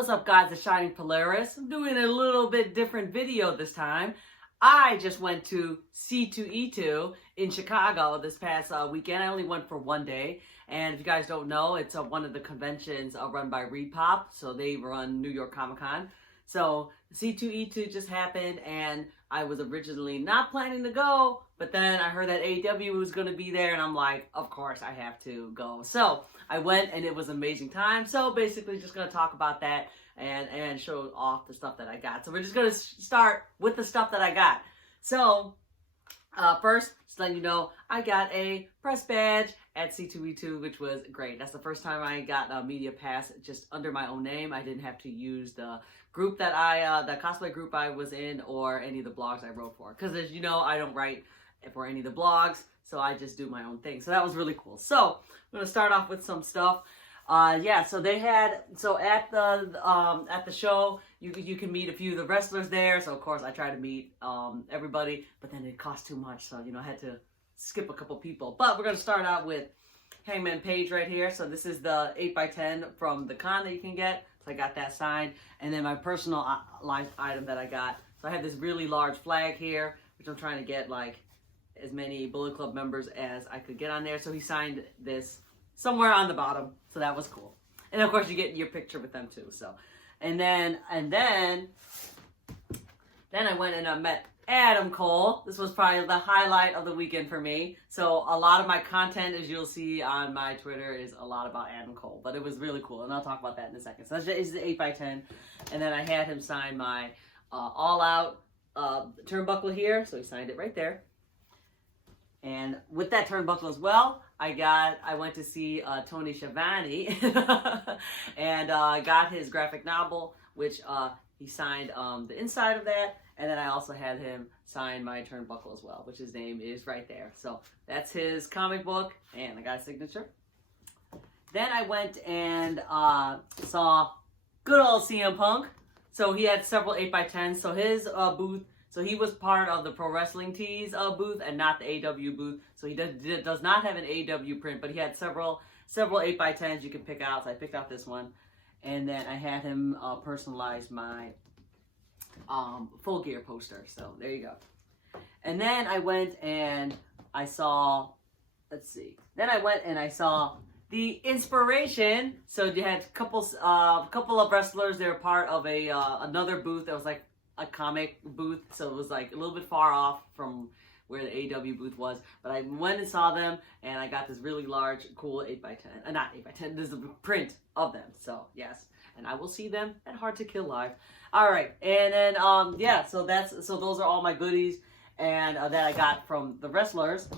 what's up guys, it's Shining Polaris. I'm doing a little bit different video this time. I just went to C2E2 in Chicago this past weekend. I only went for one day. And if you guys don't know, it's one of the conventions run by Repop. So they run New York Comic Con. So C2E2 just happened and I was originally not planning to go, but then I heard that AEW was going to be there and I'm like, of course I have to go. So I went and it was an amazing time. So basically just going to talk about that and show off the stuff that I got. So we're just going to start with the stuff that I got. So first, just letting you know, I got a press badge at C2E2, which was great. That's the first time I got a media pass just under my own name. I didn't have to use the group that the cosplay group I was in or any of the blogs I wrote for. Because as you know, I don't write for any of the blogs, so I just do my own thing. So that was really cool. So I'm going to start off with some stuff. So they had, at the show, you can meet a few of the wrestlers there. So of course I try to meet everybody, but then it cost too much. So, I had to skip a couple people. But we're going to start out with Hangman Page right here. So this is the 8x10 from the con that you can get. So I got that signed. And then my personal item that I got. So I have this really large flag here, which I'm trying to get like as many Bullet Club members as I could get on there. So he signed this somewhere on the bottom. So that was cool. And of course you get your picture with them too. So, and then I went and met Adam Cole. This was probably the highlight of the weekend for me. So a lot of my content, as you'll see on my Twitter, is a lot about Adam Cole. But it was really cool, and I'll talk about that in a second. So this is the 8x10. And then I had him sign my All Out turnbuckle here. So he signed it right there. And with that turnbuckle as well, I went to see Tony Schiavone and got his graphic novel, which he signed the inside of that. And then I also had him sign my turnbuckle as well, which his name is right there. So that's his comic book, and I got a signature. Then I went and saw good old CM Punk. So he had several 8x10s. So his booth, so he was part of the Pro Wrestling Tees booth and not the AEW booth. So he does not have an AEW print, but he had several 8x10s you can pick out. So I picked out this one. And then I had him personalize my Full Gear poster. So there you go. And then I went and I saw, then I went and I saw the Inspiration. So you had a couple of wrestlers. They were part of another booth that was like a comic booth. So it was like a little bit far off from where the AEW booth was. But I went and saw them and I got this really large, cool 8x10. Not 8x10, this is a print of them. So yes. And I will see them at Hard to Kill Live. All right, and then so those are all my goodies and that I got from the wrestlers.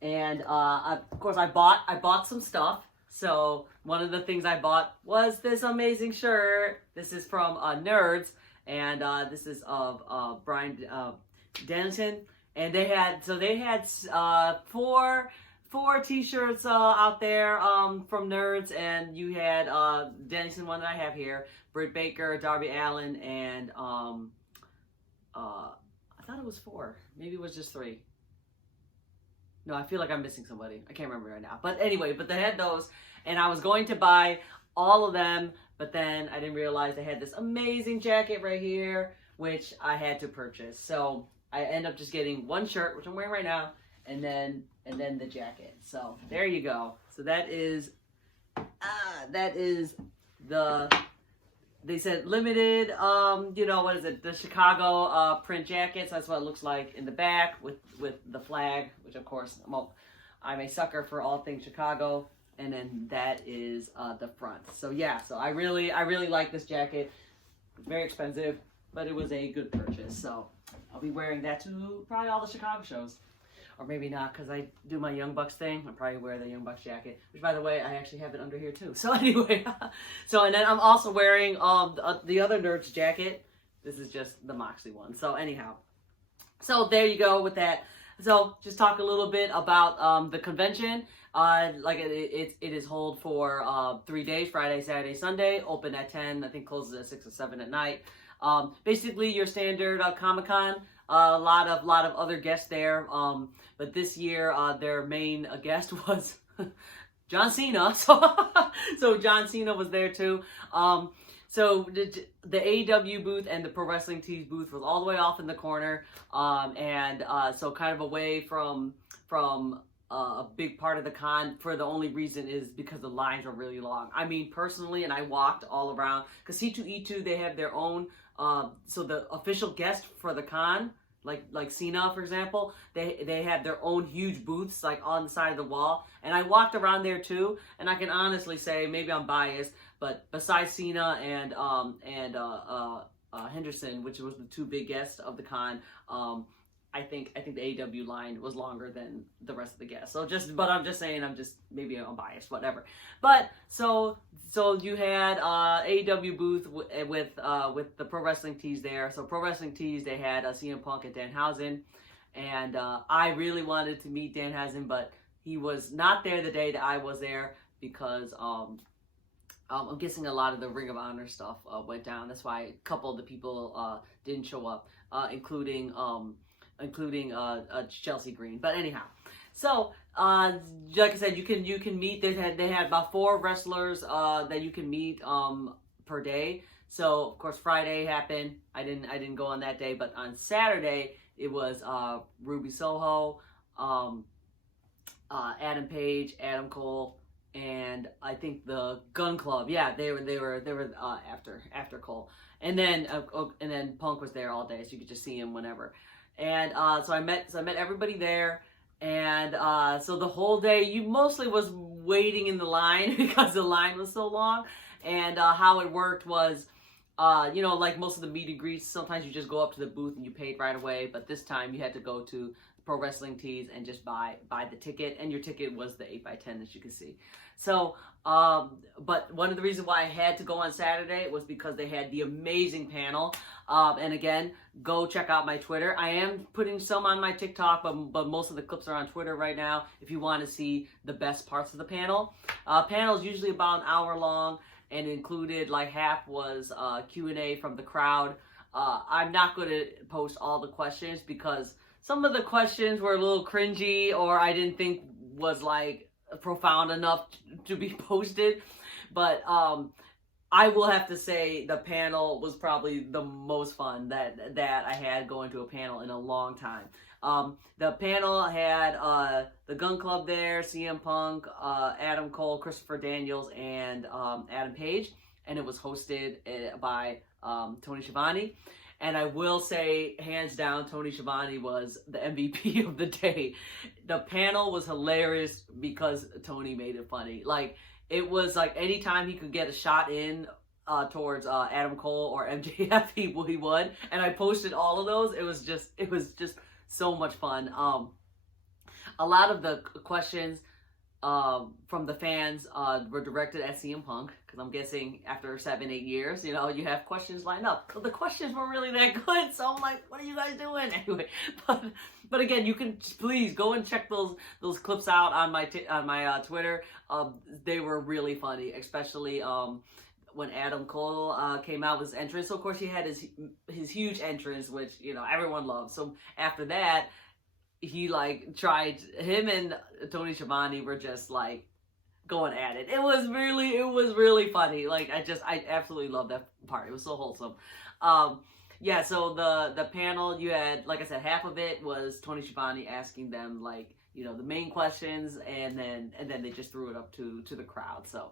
And of course I bought some stuff. So one of the things I bought was this amazing shirt. This is from Nerds, and this is of Brian Dennison. And they had four t-shirts out there from Nerds, and you had Dennison, one that I have here, Britt Baker, Darby Allin, and I thought it was 4. Maybe it was just 3. No, I feel like I'm missing somebody. I can't remember right now. But anyway, they had those, and I was going to buy all of them, but then I didn't realize they had this amazing jacket right here, which I had to purchase. So I end up just getting one shirt, which I'm wearing right now, and then the jacket. So there you go. So that is they said limited, what is it? The Chicago print jacket. So that's what it looks like in the back with the flag, which of course I'm a sucker for all things Chicago. And then that is the front. So yeah, so I really like this jacket. Very expensive, but it was a good purchase. So I'll be wearing that to probably all the Chicago shows. Or maybe not, because I do my Young Bucks thing. I'll probably wear the Young Bucks jacket. Which, by the way, I actually have it under here, too. So, anyway. And then I'm also wearing the other Nerds jacket. This is just the Moxley one. So, anyhow. So, there you go with that. So, just talk a little bit about the convention. It is hold for 3 days. Friday, Saturday, Sunday. Open at 10. I think closes at 6 or 7 at night. Basically, your standard Comic-Con. A lot of other guests there, but this year their main guest was John Cena. So John Cena was there too. So the AEW booth and the Pro Wrestling Tees booth was all the way off in the corner, so kind of away from a big part of the con. For the only reason is because the lines are really long. I mean, personally, and I walked all around because C2E2, they have their own. So the official guest for the con, like Cena, for example, they had their own huge booths like on the side of the wall, and I walked around there too. And I can honestly say, maybe I'm biased, but besides Cena and Henderson, which was the two big guests of the con, I think the AEW line was longer than the rest of the guests. But I'm just saying, maybe I'm biased, whatever. But so you had AEW booth with the Pro Wrestling Tees there. So Pro Wrestling Tees, they had CM Punk and Danhausen, and I really wanted to meet Danhausen, but he was not there the day that I was there because I'm guessing a lot of the Ring of Honor stuff went down. That's why a couple of the people didn't show up, including Chelsea Green. But anyhow, so like I said, you can meet. They had about 4 wrestlers that you can meet per day. So of course Friday happened. I didn't go on that day, but on Saturday it was Ruby Soho, Adam Page, Adam Cole, and I think the Gun Club. Yeah, they were after Cole, and then Punk was there all day, so you could just see him whenever. And so I met everybody there, and so the whole day you mostly was waiting in the line because the line was so long. And how it worked was, like most of the meet and greets, sometimes you just go up to the booth and you paid right away, but this time you had to go to Pro Wrestling Tees and just buy the ticket, and your ticket was the 8x10, as you can see. So, but one of the reasons why I had to go on Saturday was because they had the amazing panel. And again, go check out my Twitter. I am putting some on my TikTok, but most of the clips are on Twitter right now if you want to see the best parts of the panel. Panel is usually about an hour long, and included like half was Q&A from the crowd. I'm not going to post all the questions because some of the questions were a little cringy, or I didn't think was like profound enough to be posted. But I will have to say the panel was probably the most fun that I had going to a panel in a long time. The panel had the Gun Club there, CM Punk, Adam Cole, Christopher Daniels, and Adam Page, and it was hosted by Tony Schiavone. And I will say, hands down, Tony Schiavone was the MVP of the day. The panel was hilarious because Tony made it funny. Like, it was like anytime he could get a shot in towards Adam Cole or MJF, he would. And I posted all of those. It was just so much fun. A lot of the questions from the fans were directed at CM Punk, because I'm guessing after 7-8 years, you have questions lined up. But the questions weren't really that good, so I'm like, what are you guys doing? Anyway, but again, you can please go and check those clips out on my Twitter. They were really funny, especially when Adam Cole came out with his entrance. So of course he had his huge entrance, which everyone loves. So after that, he tried, him and Tony Schiavone were just like going at it. It was really funny. Like, I absolutely loved that part. It was so wholesome. Yeah, so the panel, you had, like I said, half of it was Tony Schiavone asking them the main questions, and then they just threw it up to the crowd. So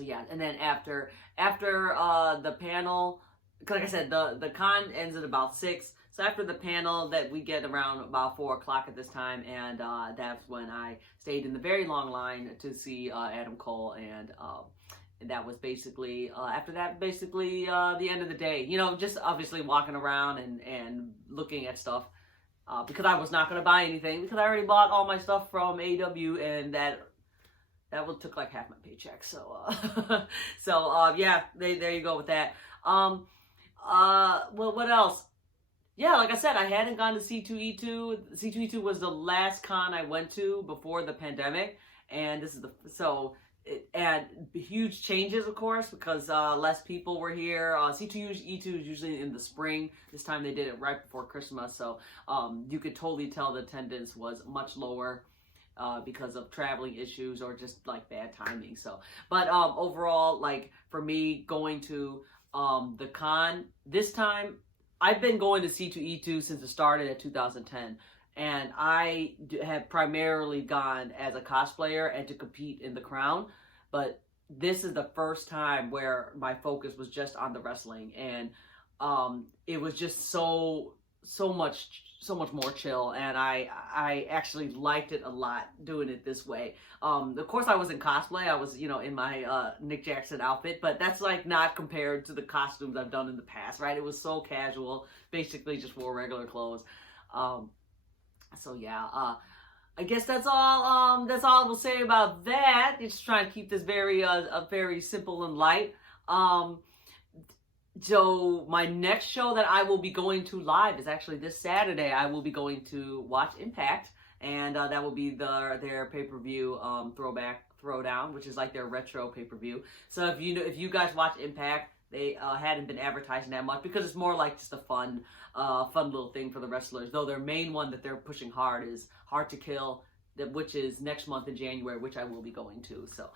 yeah, and then after the panel, like I said, the con ends at about 6. So after the panel, that we get around about 4 o'clock at this time, and that's when I stayed in the very long line to see Adam Cole, and that was basically after that, the end of the day. Just obviously walking around and looking at stuff because I was not going to buy anything because I already bought all my stuff from AEW, and that took like half my paycheck. So yeah, there you go with that. Well, what else? Yeah, like I said, I hadn't gone to C2E2. C2E2 was the last con I went to before the pandemic, and this is it had huge changes, of course, because less people were here. C2E2 is usually in the spring. This time they did it right before Christmas, so you could totally tell the attendance was much lower. because of traveling issues or just like bad timing. So, but overall, like for me going to the con this time, I've been going to C2E2 since it started at 2010. And I have primarily gone as a cosplayer and to compete in the crown. But this is the first time where my focus was just on the wrestling. And it was just so much more chill, and I actually liked it a lot doing it this way. Of course I was in cosplay. I was, in my Nick Jackson outfit, but that's like not compared to the costumes I've done in the past, right? It was so casual, basically just wore regular clothes. So yeah, I guess that's all I will say about that. Just trying to keep this very simple and light. So my next show that I will be going to live is actually this Saturday. I will be going to watch Impact, and that will be their pay-per-view throwdown, which is like their retro pay-per-view. So if you guys watch Impact, they hadn't been advertising that much because it's more like just a fun little thing for the wrestlers. Though their main one that they're pushing hard is Hard to Kill, which is next month in January, which I will be going to. So.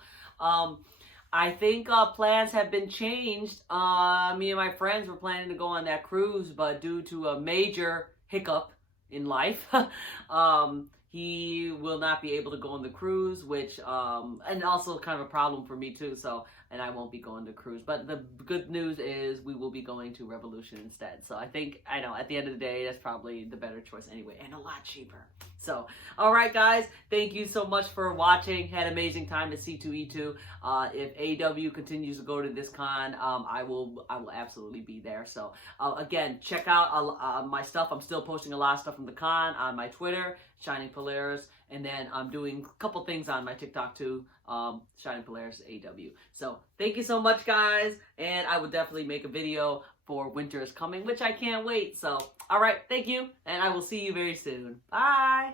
I think plans have been changed. Me and my friends were planning to go on that cruise, but due to a major hiccup in life, he will not be able to go on the cruise, which, and also kind of a problem for me too, and I won't be going to cruise. But the good news is we will be going to Revolution instead. So at the end of the day, that's probably the better choice anyway, and a lot cheaper. So, all right, guys, thank you so much for watching. Had an amazing time at C2E2. If AEW continues to go to this con, I will absolutely be there. So, again, check out my stuff. I'm still posting a lot of stuff from the con on my Twitter, Shining Polaris, and then I'm doing a couple things on my TikTok too, Shining Polaris AEW. So, thank you so much, guys, and I will definitely make a video for Winter is Coming, which I can't wait. So, all right, thank you, and I will see you very soon. Bye!